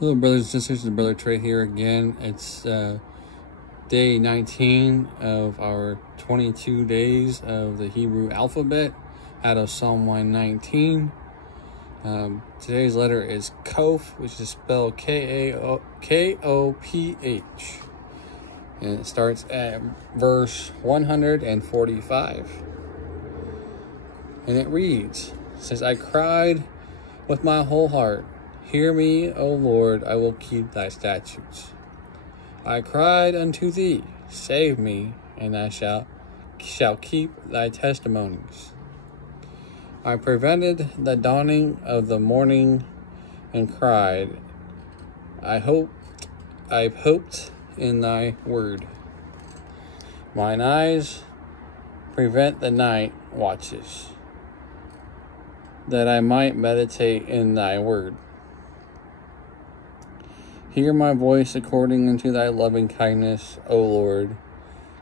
Hello, brothers and sisters. It's Brother Trey here again. It's day 19 of our 22 days of the Hebrew alphabet out of Psalm 119. Today's letter is Koph, which is spelled K-O-P-H. And it starts at verse 145. And it reads, says, I cried with my whole heart. Hear me, O Lord, I will keep thy statutes. I cried unto thee, save me, and I shall keep thy testimonies. I prevented the dawning of the morning and cried. I hoped in thy word. Mine eyes prevent the night watches, that I might meditate in thy word. Hear my voice according unto thy loving kindness, O Lord.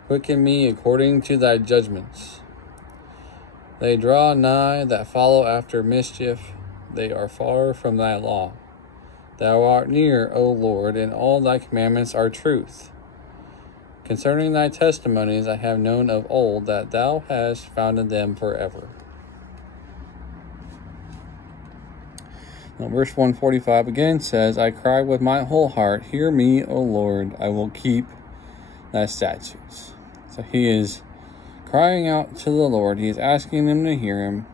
Quicken me according to thy judgments. They draw nigh that follow after mischief. They are far from thy law. Thou art near, O Lord, and all thy commandments are truth. Concerning thy testimonies I have known of old, that thou hast founded them forever. Now, verse 145 again says, I cry with my whole heart, hear me, O Lord, I will keep thy statutes. So he is crying out to the Lord. He is asking him to hear him.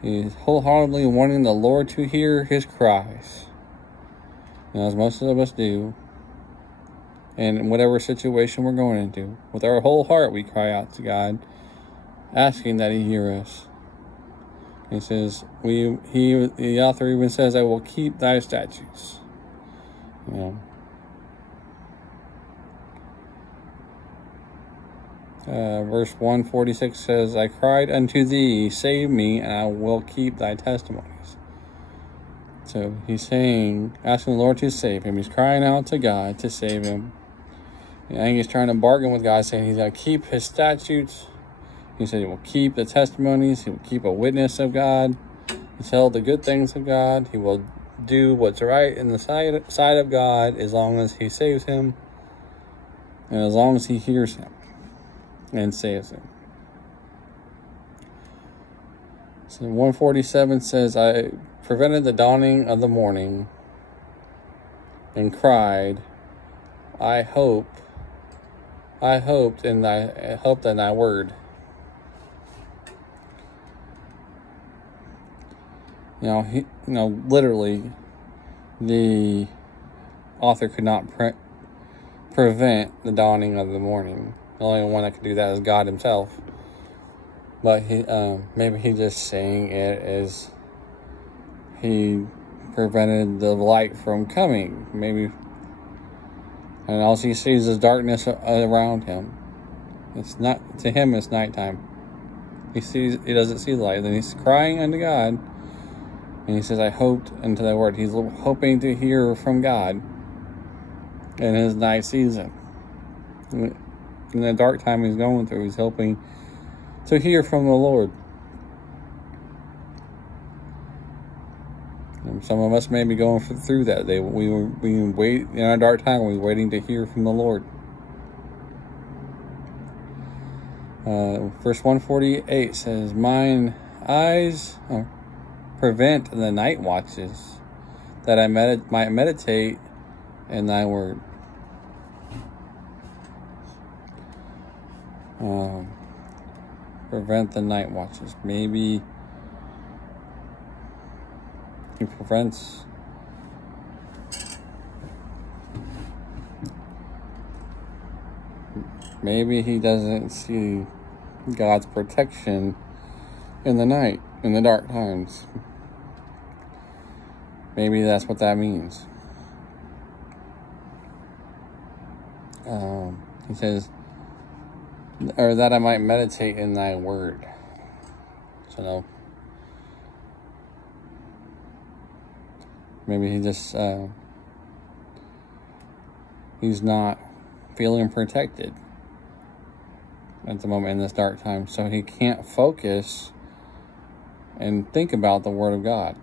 He is wholeheartedly wanting the Lord to hear his cries. As most of us do. And in whatever situation we're going into, with our whole heart we cry out to God, asking that he hear us. He says, the author even says, I will keep thy statutes. Verse 146 says, I cried unto thee, save me, and I will keep thy testimonies. So he's saying, asking the Lord to save him. He's crying out to God to save him. And I think he's trying to bargain with God, saying he's going to keep his statutes. He said he will keep the testimonies. He will keep a witness of God. He'll tell the good things of God. He will do what's right in the sight of God as long as he saves him and as long as he hears him and saves him. So 147 says, I prevented the dawning of the morning and cried, I hoped in thy word. Literally, the author could not prevent the dawning of the morning. The only one that could do that is God himself. But maybe he's just saying it as he prevented the light from coming. Maybe, and all he sees is darkness around him. It's not, to him it's nighttime. He doesn't see the light. Then he's crying unto God. And he says, I hoped unto thy word. He's hoping to hear from God in his night season. In the dark time he's going through, he's hoping to hear from the Lord. And some of us may be going through that. We wait in our dark time. We're waiting to hear from the Lord. Verse 148 says, mine eyes prevent the night watches, that I might meditate in thy word. Prevent the night watches. Maybe he prevents maybe he doesn't see God's protection in the night, in the dark times. Maybe that's what that means. He says, or that I might meditate in thy word. So no. Maybe he just, he's not feeling protected at the moment in this dark time. So he can't focus and think about the word of God.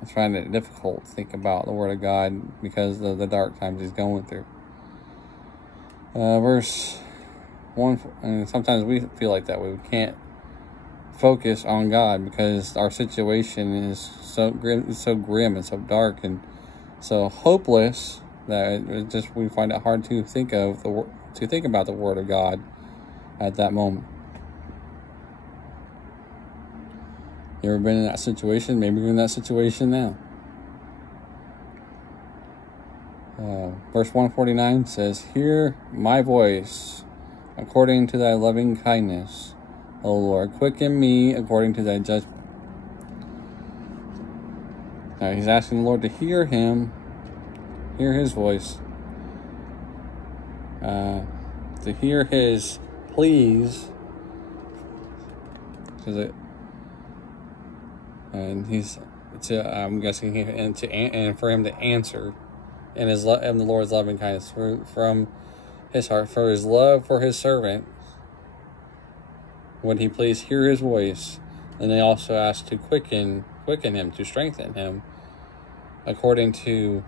I find it difficult to think about the Word of God because of the dark times he's going through. Verse 1, and sometimes we feel like that way. We can't focus on God because our situation is so grim and so dark and so hopeless that we find it hard to think about the Word of God at that moment. You ever been in that situation? Maybe you're in that situation now. Verse 149 says, "Hear my voice according to thy loving kindness, O Lord. Quicken me according to thy judgment." Now he's asking the Lord to hear his voice, to hear his pleas, and I'm guessing and for him to answer in the Lord's loving kindness from his heart, for his love for his servant. When he please hear his voice, and they also ask to quicken him, to strengthen him, according to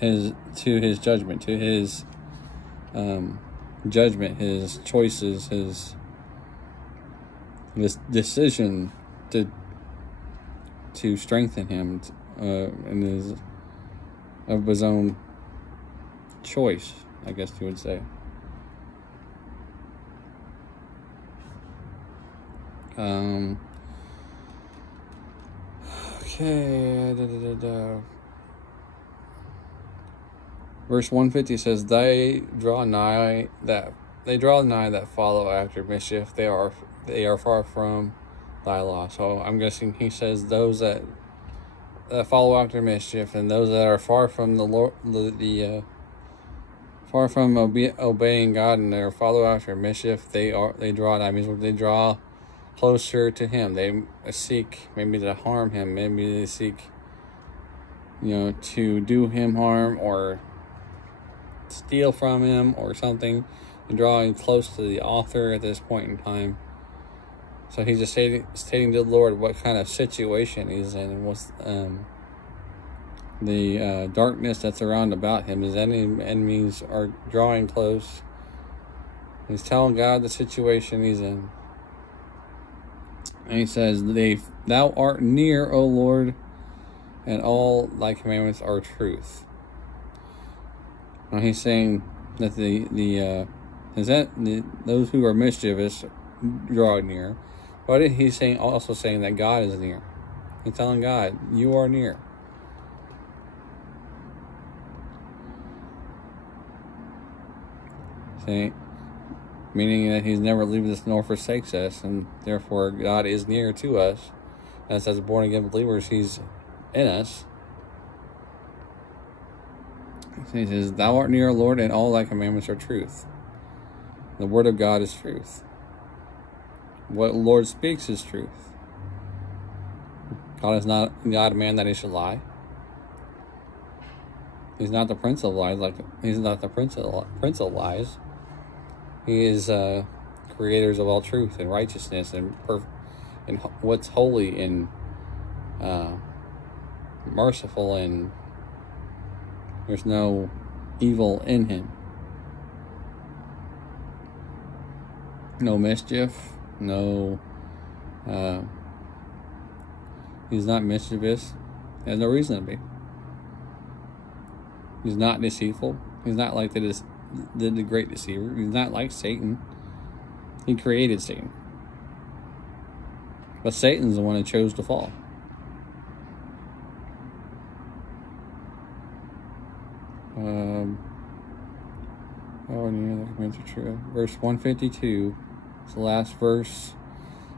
his judgment, to his judgment, his choices, his decision to strengthen him in his own choice, I guess you would say. Okay. Verse 150 says, They draw nigh that follow after mischief. They are far from thy law. So I'm guessing he says those that follow after mischief, and those that are far from the Lord, far from obeying God, and they follow after mischief. They draw. That means they draw closer to him. They seek maybe to harm him. Maybe they seek, to do him harm or steal from him or something, and drawing close to the author at this point in time. So he's just stating to the Lord what kind of situation he's in, and what's the darkness that's around about him. His enemies are drawing close. He's telling God the situation he's in. And he says, Thou art near, O Lord, and all thy commandments are truth. Now he's saying that those who are mischievous draw near, but he's also saying that God is near. He's telling God, you are near. Meaning that he's never leaves us nor forsakes us, and therefore God is near to us. As born again believers, he's in us. So he says, Thou art near, Lord, and all thy commandments are truth. The word of God is truth. What the Lord speaks is truth. God is not God, a man, that he should lie. He's not the prince of lies. He's not the prince of lies. He is creators of all truth and righteousness and what's holy and merciful, and there's no evil in him. No mischief. No. He's not mischievous. He has no reason to be. He's not deceitful. He's not like the great deceiver. He's not like Satan. He created Satan. But Satan's the one that chose to fall. Verse 152. It's the last verse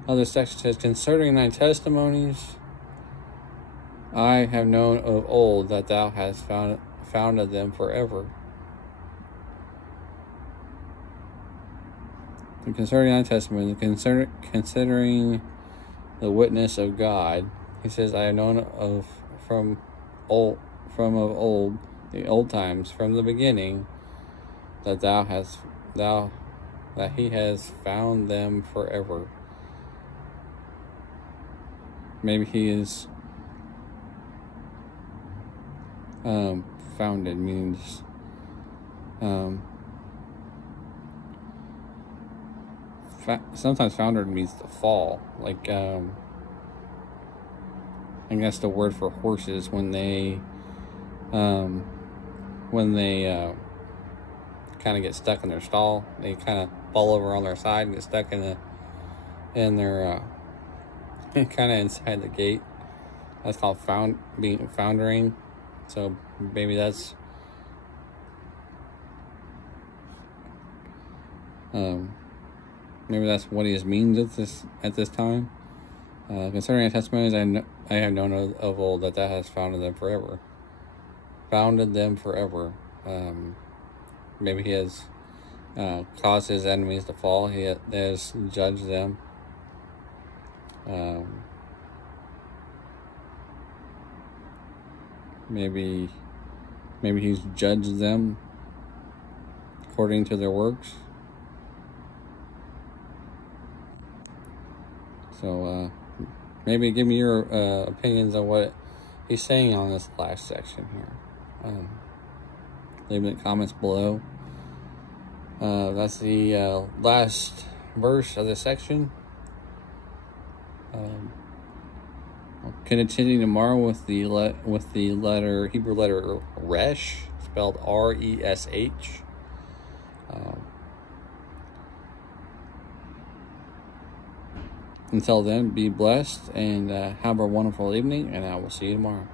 of the section. Says, Concerning thy testimonies, I have known of old that thou hast founded them forever. And concerning thy testimony, considering the witness of God, he says, I have known from of old, the old times, from the beginning, that he has found them forever. maybe he is founded means sometimes foundered means to fall. Like I guess the word for horses when they kind of get stuck in their stall, they kind of fall over on their side and get stuck in their kind of inside the gate. That's called foundering. So maybe that's what he means at this time. Concerning our testimonies, I have known of old that has founded them forever. Maybe he has caused his enemies to fall. He has judged them. Maybe he's judged them according to their works. So maybe give me your opinions on what he's saying on this last section here. Leave it in the comments below. That's the last verse of this section. I'll continue tomorrow with the Hebrew letter Resh, spelled R-E-S-H. Until then, be blessed and have a wonderful evening, and I will see you tomorrow.